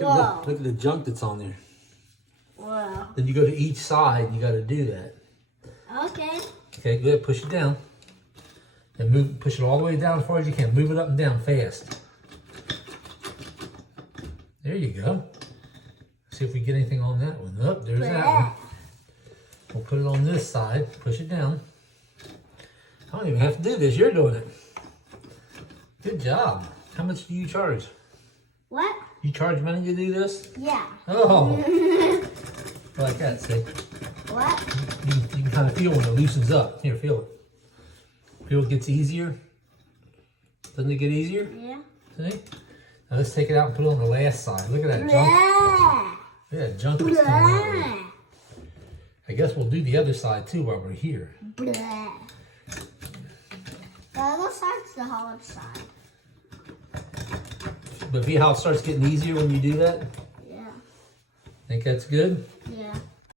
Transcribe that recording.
Look at the junk that's on there. Whoa. Then you go to each side, you got to do that. Okay. Okay, go ahead, push it down. And push it all the way down as far as you can. Move it up and down fast. There you go. See if we get anything on that one. Oh, there's that one. We'll put it on this side. Push it down. I don't even have to do this. You're doing it. Good job. How much do you charge? What? You charge money to do this? Yeah. Oh. Like that, see? What? You can kind of feel when it loosens up. Here, feel it. Feel it gets easier? Doesn't it get easier? Yeah. See? Now let's take it out and put it on the last side. Look at that junk. Look at that junk that's coming out. I guess we'll do the other side too while we're here. The other side's the hollow side. But see how it starts getting easier when you do that? Yeah. Think that's good? Yeah.